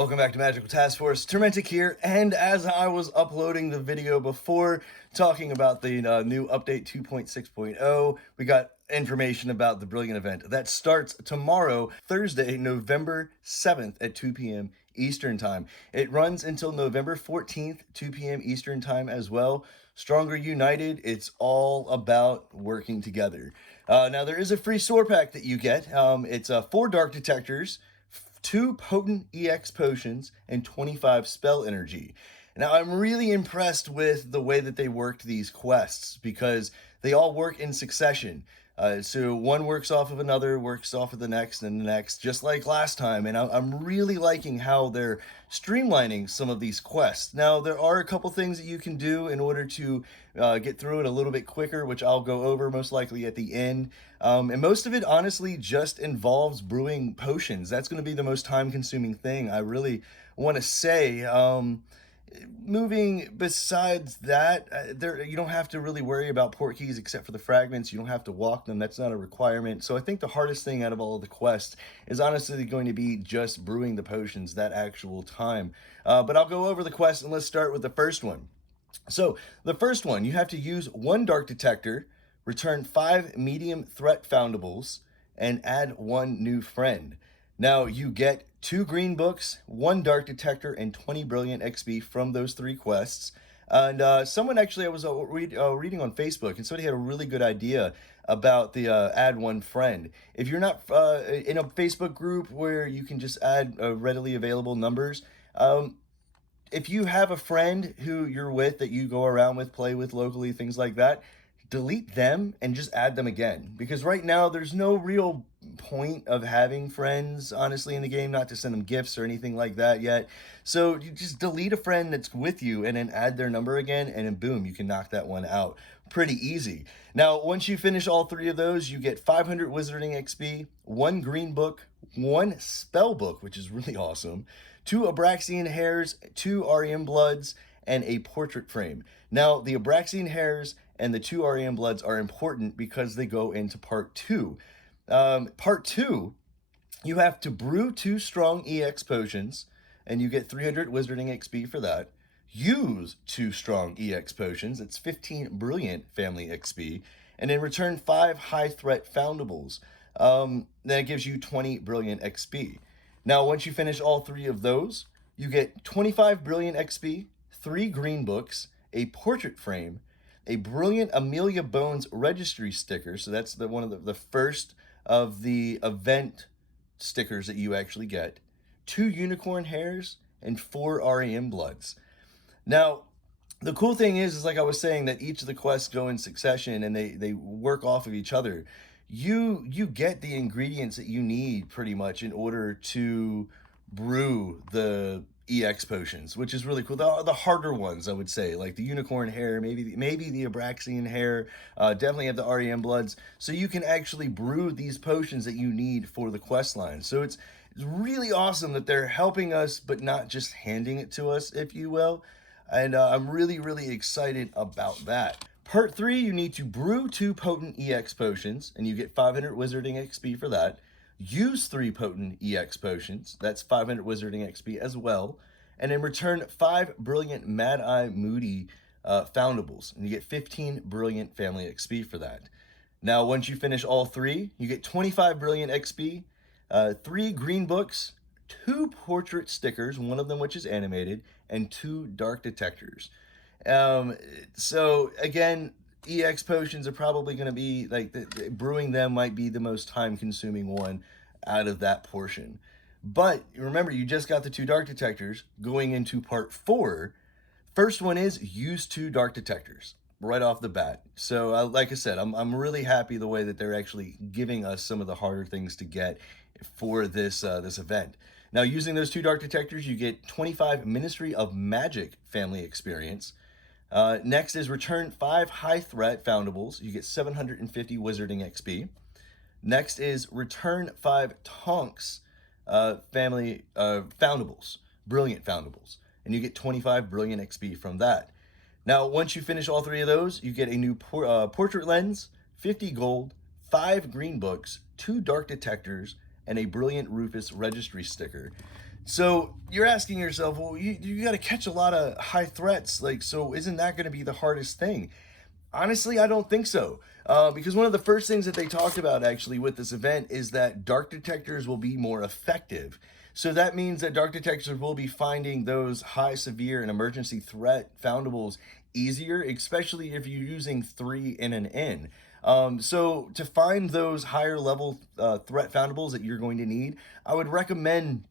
Welcome back to Magical Task Force. Turmentic here, and as I was uploading the video before talking about the new update 2.6.0, we got information about the Brilliant event that starts tomorrow, Thursday, November 7th at 2 p.m. Eastern Time. It runs until November 14th, 2 p.m. Eastern Time as well. Stronger United, it's all about working together. Now, there is a free sword pack that you get. It's 4 Dark Detectors, 2 potent EX potions, and 25 spell energy. Now, I'm really impressed with the way that they worked these quests because they all work in succession. So one works off of another, works off of the next and the next, just like last time. And I'm really liking how they're streamlining some of these quests. Now, there are a couple things that you can do in order to get through it a little bit quicker, which I'll go over most likely at the end. And most of it, honestly, just involves brewing potions. That's going to be the most time-consuming thing, I really want to say. Moving besides that, there you don't have to really worry about port keys except for the fragments. You don't have to walk them. That's not a requirement. So I think the hardest thing out of all of the quests is honestly going to be just brewing the potions that actual time. But I'll go over the quest, and let's start with the first one. So the first one, you have to use 1 Dark Detector, return 5 medium threat foundables, and add 1 new friend. Now you get 2 green books, 1 Dark Detector, and 20 Brilliant XP from those 3 quests. And someone actually, I was reading on Facebook, and somebody had a really good idea about the add 1 friend. If you're not in a Facebook group where you can just add readily available numbers, if you have a friend who you're with that you go around with, play with locally, things like that, delete them and just add them again. Because right now there's no real point of having friends, honestly, in the game, not to send them gifts or anything like that yet. So you just delete a friend that's with you and then add their number again, and then boom, you can knock that one out. Pretty easy. Now, once you finish all 3 of those, you get 500 Wizarding XP, 1 green book, 1 spell book, which is really awesome, 2 Abraxian hairs, 2 REM bloods, and a portrait frame. Now, the Abraxian hairs and the 2 REM bloods are important because they go into part 2. Part 2, you have to brew 2 strong EX potions, and you get 300 Wizarding XP for that. Use 2 strong EX potions, it's 15 Brilliant family XP, and then return 5 high threat foundables. That gives you 20 Brilliant XP. Now, once you finish all 3 of those, you get 25 Brilliant XP, 3 green books, a portrait frame, a Brilliant Amelia Bones registry sticker. So that's one of the first of the event stickers that you actually get, 2 unicorn hairs, and 4 REM bloods. Now, the cool thing is like I was saying, that each of the quests go in succession and they work off of each other. You get the ingredients that you need pretty much in order to brew the EX potions, which is really cool. The harder ones, I would say, like the unicorn hair, maybe the Abraxian hair, definitely have the REM bloods. So you can actually brew these potions that you need for the quest line. So it's really awesome that they're helping us, but not just handing it to us, if you will. And I'm really, really excited about that. Part 3, you need to brew 2 potent EX potions, and you get 500 Wizarding XP for that. Use 3 potent EX potions, that's 500 Wizarding XP as well. And then return 5 Brilliant Mad Eye Moody foundables, and you get 15 Brilliant family XP for that. Now, once you finish all 3, you get 25 Brilliant XP, 3 green books, 2 portrait stickers, one of them which is animated, and 2 dark detectors. So again, EX potions are probably going to be like brewing them might be the most time consuming one out of that portion. But remember, you just got the 2 dark detectors. Going into part 4, first one is use 2 dark detectors right off the bat. So like I said, I'm really happy the way that they're actually giving us some of the harder things to get for this event. Now, using those 2 dark detectors, you get 25 Ministry of Magic family experience. Next is return 5 high threat foundables. You get 750 Wizarding XP. Next is return 5 tonks family foundables, Brilliant foundables, and you get 25 Brilliant XP from that. Now, once you finish all 3 of those, you get a new portrait lens, 50 gold, 5 green books, 2 dark detectors, and a Brilliant Rufus registry sticker. So you're asking yourself, well, you got to catch a lot of high threats. Like, so isn't that going to be the hardest thing? Honestly, I don't think so. Because one of the first things that they talked about actually with this event is that dark detectors will be more effective. So that means that dark detectors will be finding those high, severe, and emergency threat foundables easier, especially if you're using 3 in an N. So to find those higher level threat foundables that you're going to need, I would recommend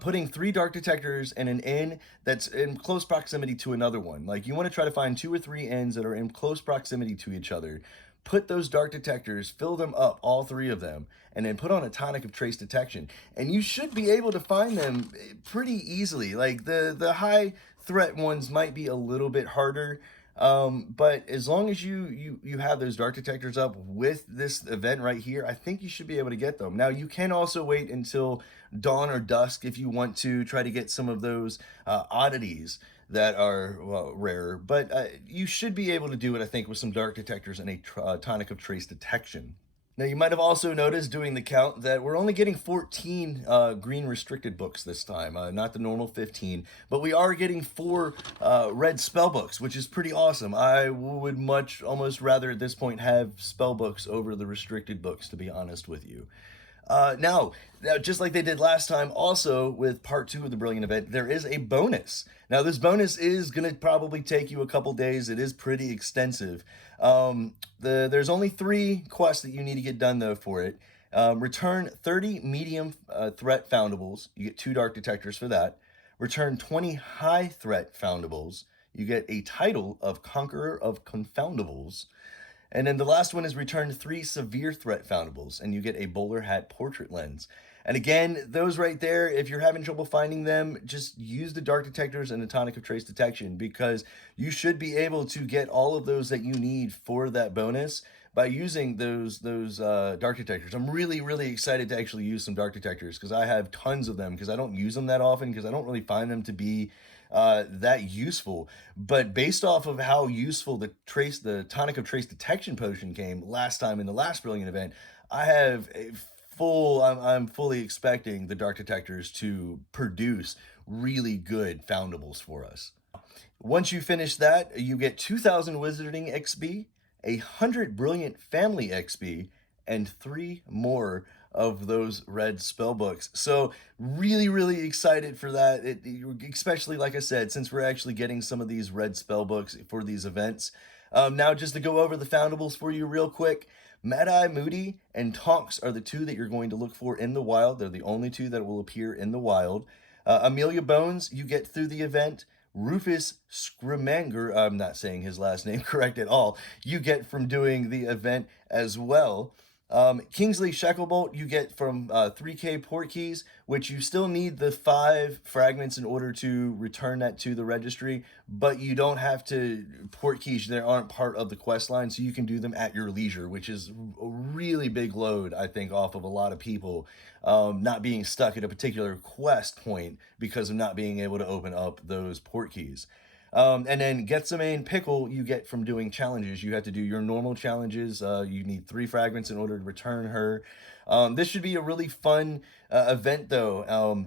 putting 3 dark detectors and an N that's in close proximity to another one. Like you want to try to find 2 or 3 Ns that are in close proximity to each other. Put those dark detectors, fill them up, all 3 of them, and then put on a tonic of trace detection. And you should be able to find them pretty easily. Like the high threat ones might be a little bit harder. But as long as you have those dark detectors up with this event right here, I think you should be able to get them. Now you can also wait until dawn or dusk if you want to try to get some of those oddities that are rarer, but you should be able to do it, I think, with some dark detectors and a tonic of trace detection. Now, you might have also noticed doing the count that we're only getting 14 green restricted books this time, not the normal 15, but we are getting 4 red spell books, which is pretty awesome. I would much almost rather at this point have spell books over the restricted books, to be honest with you. Now, just like they did last time, also with part 2 of the Brilliant event, there is a bonus. Now, this bonus is going to probably take you a couple days. It is pretty extensive. There's only 3 quests that you need to get done, though, for it. Return 30 medium threat foundables. You get 2 dark detectors for that. Return 20 high threat foundables. You get a title of Conqueror of Confoundables. And then the last one is return 3 severe threat foundables, and you get a bowler hat portrait lens. And again, those right there, if you're having trouble finding them, just use the dark detectors and the tonic of trace detection, because you should be able to get all of those that you need for that bonus by using those dark detectors. I'm really excited to actually use some dark detectors because I have tons of them, because I don't use them that often, because I don't really find them to be that useful. But based off of how useful the tonic of trace detection potion came last time in the last Brilliant event, I have a I'm fully expecting the dark detectors to produce really good foundables for us. Once you finish that, you get 2,000 Wizarding XP, 100 Brilliant Family XP, and 3 more of those red spell books. So really excited for that. Especially like I said, since we're actually getting some of these red spell books for these events. Now just to go over the foundables for you real quick. Mad Eye Moody and Tonks are the 2 that you're going to look for in the wild. They're the only 2 that will appear in the wild. Amelia Bones, you get through the event. Rufus Scrimmanger, I'm not saying his last name correct at all, you get from doing the event as well. Kingsley Shacklebolt, you get from 3K port keys, which you still need the 5 fragments in order to return that to the registry, but you don't have to port keys that aren't part of the quest line, so you can do them at your leisure, which is a really big load, I think, off of a lot of people not being stuck at a particular quest point because of not being able to open up those port keys. And then Getsemaine Pickle you get from doing challenges. You have to do your normal challenges. You need 3 fragments in order to return her. This should be a really fun event, though.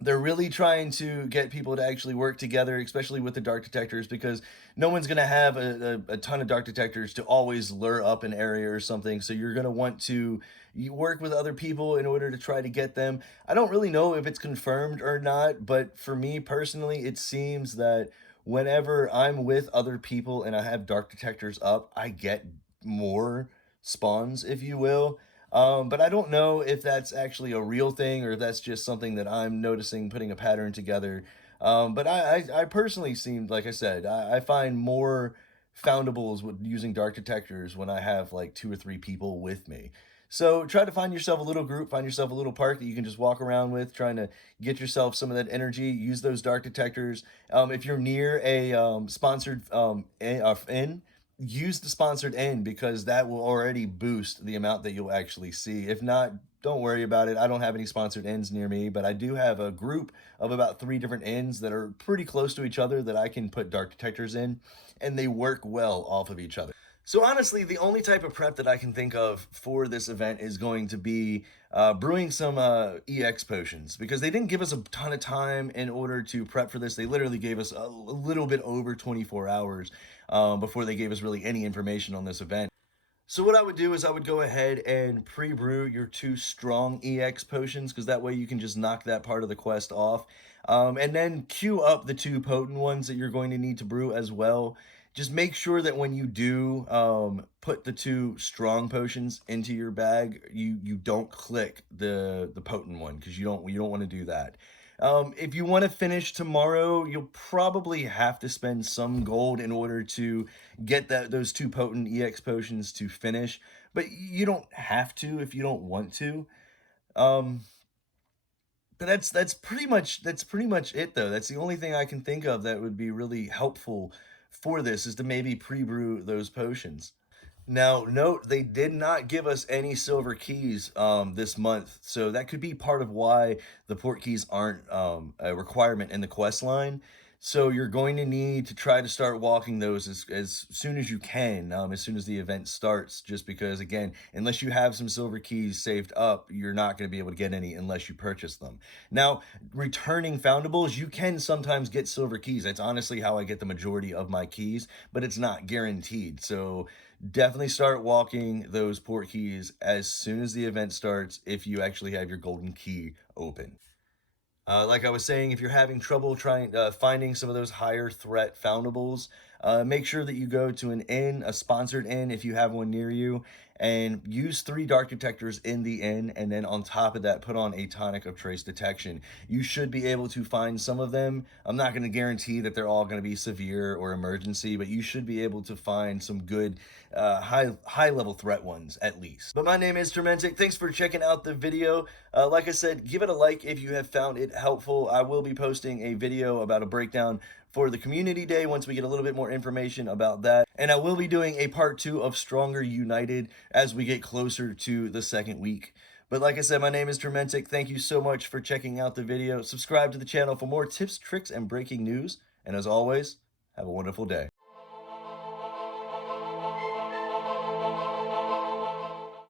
They're really trying to get people to actually work together, especially with the dark detectors, because no one's going to have a ton of dark detectors to always lure up an area or something. So you're going to want to you work with other people in order to try to get them. I don't really know if it's confirmed or not, but for me personally, it seems that whenever I'm with other people and I have dark detectors up, I get more spawns, if you will. But I don't know if that's actually a real thing or if that's just something that I'm noticing putting a pattern together. But I personally seemed, like I said, I find more foundables with using dark detectors when I have like 2 or 3 people with me. So try to find yourself a little group, find yourself a little park that you can just walk around with, trying to get yourself some of that energy. Use those dark detectors. If you're near a sponsored inn, use the sponsored inn, because that will already boost the amount that you'll actually see. If not, don't worry about it. I don't have any sponsored inns near me, but I do have a group of about 3 different inns that are pretty close to each other that I can put dark detectors in, and they work well off of each other. So honestly, the only type of prep that I can think of for this event is going to be brewing some EX potions, because they didn't give us a ton of time in order to prep for this. They literally gave us a little bit over 24 hours before they gave us really any information on this event. So what I would do is I would go ahead and pre-brew your 2 strong EX potions, because that way you can just knock that part of the quest off. And then queue up the 2 potent ones that you're going to need to brew as well. Just make sure that when you do put the 2 strong potions into your bag, you don't click the potent one, because you don't want to do that. If you want to finish tomorrow, you'll probably have to spend some gold in order to get those 2 potent EX potions to finish, but you don't have to if you don't want to. Um, but that's pretty much it though. That's the only thing I can think of that would be really helpful for this, is to maybe pre-brew those potions. Now, note they did not give us any silver keys this month, so that could be part of why the port keys aren't a requirement in the quest line. So you're going to need to try to start walking those as soon as you can, as soon as the event starts, just because, again, unless you have some silver keys saved up, you're not going to be able to get any unless you purchase them. Now, returning foundables, you can sometimes get silver keys. That's honestly how I get the majority of my keys, but it's not guaranteed. So definitely start walking those port keys as soon as the event starts if you actually have your golden key open. Like I was saying, if you're having trouble trying finding some of those higher threat foundables, make sure that you go to an inn, a sponsored inn, if you have one near you, and use 3 dark detectors in the inn, and then on top of that, put on a tonic of trace detection. You should be able to find some of them. I'm not going to guarantee that they're all going to be severe or emergency, but you should be able to find some good high level threat ones at least. But my name is Turmentic. Thanks for checking out the video. Like I said, give it a like if you have found it helpful. I will be posting a video about a breakdown for the community day once we get a little bit more information about that. And I will be doing a part 2 of Stronger United as we get closer to the second week. But like I said, my name is Turmentic. Thank you so much for checking out the video. Subscribe to the channel for more tips, tricks, and breaking news. And as always, have a wonderful day.